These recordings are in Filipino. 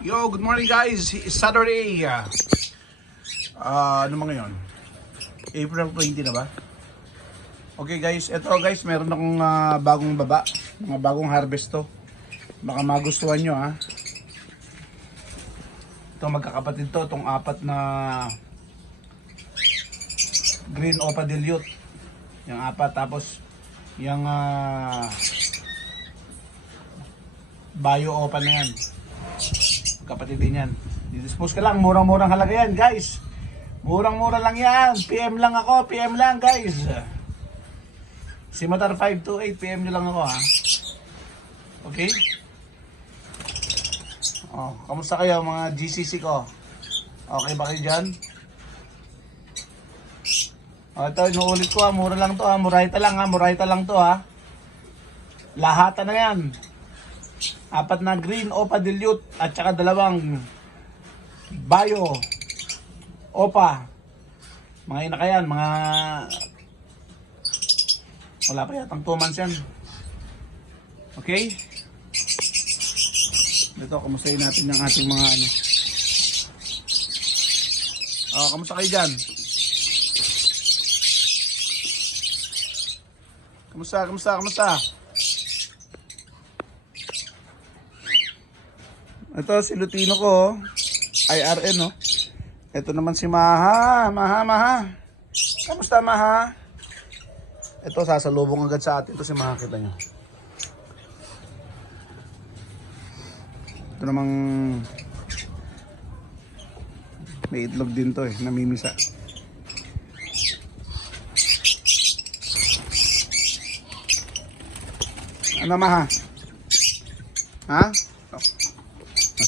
Yo, good morning guys. It's Saturday. Ano mga ngayon? April 20 na ba? Okay guys, eto guys, meron akong bagong baba. Mga bagong harvest to. Baka magustuhan nyo ha. Ito magkakapatid to, itong apat na green opa dilute. Yung apat, tapos yung bio opa na yan. Kapatid din yan. Didispose ka lang, murang-murang halaga yan guys. Murang-mura lang yan. PM lang ako, PM lang guys. Si Matar 528, PM nyo lang ako ha. Okay? Oh, kamusta kayo mga GCC ko? Okay ba kayo dyan? Oh, ito, inuulit ko ha, mura lang to ha. Murayta lang to ha. Lahatan na yan. Apat na green opa dilute at saka dalawang bio opa. Mga ina yan, mga wala pa yatang 2 months yan. Okay? Dito, kamustahin natin ng ating mga ano. Kamusta kayo dyan? Kamusta? Ito si Lutino ko, IRN no. Ito naman si Maha. Kamusta Maha? Ito sasalubong agad sa atin to si Maha, kita nyo. Ito namang may itlog din to namimisa. Ano Maha? Ha?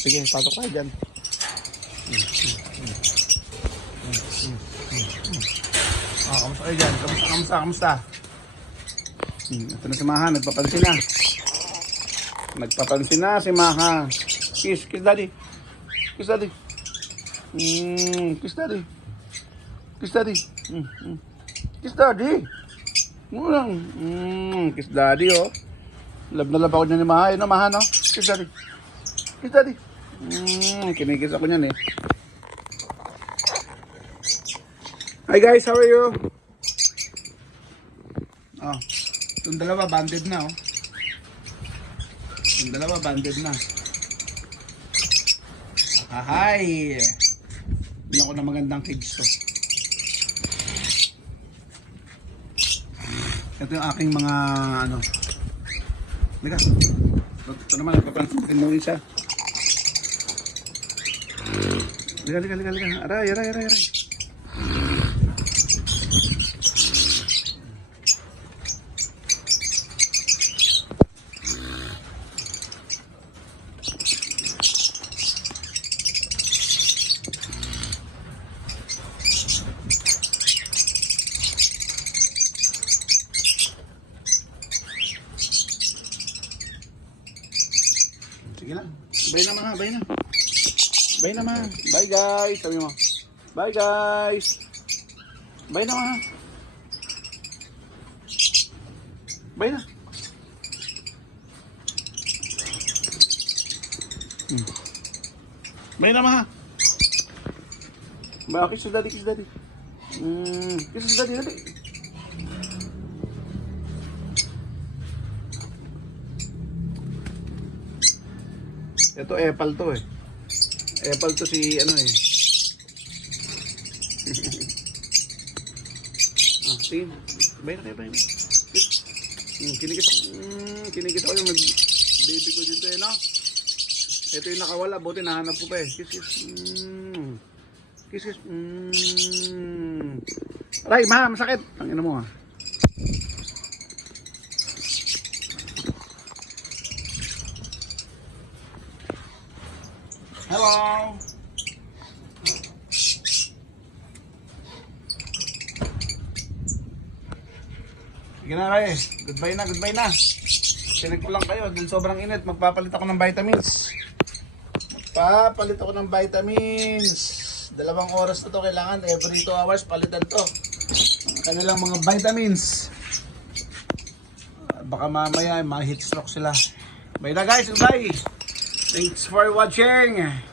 Sige, pasok tayo dyan. Kamusta kayo dyan? Kamusta? Ito na si Maha, nagpapansin na si Maha. Kiss daddy. Kiss daddy. Kiss daddy. Murang. Kiss daddy oh. Love na love ako niya ni Maha. Ayun na Maha no? Kiss daddy. Kinikis ako niyan eh. Hi guys, how are you? Itong dalawa banded na oh. Hi! Bilang ko na magandang cage to. Ito yung aking mga ano. Liga. Ito naman, nagpapansin mo isa. Liga. Aray. Sige lang. Bye na Maha. Bye guys. Sabi mo. Bye guys. Bye na Maha. Bye na. Bye na Maha. Bye. Kiss daddy. Kiss daddy. Ito epal to eh. Epal to si ano eh. Sige. Bye na. Kinikis ako yung baby ko dito eh no. Ito yung nakawala. Buti nahanap ko pa eh. Kiss. Aray, Maha, masakit. Tangina mo ha. Hello. Sige na Ray. Goodbye na. Tinig ko lang kayo dahil sobrang init. Magpapalit ako ng vitamins. 2 oras na to. Kailangan every 2 hours palitan to. Kanilang mga vitamins. Baka mamaya ma-heat stroke sila. Bye na guys. Goodbye. Thanks for watching.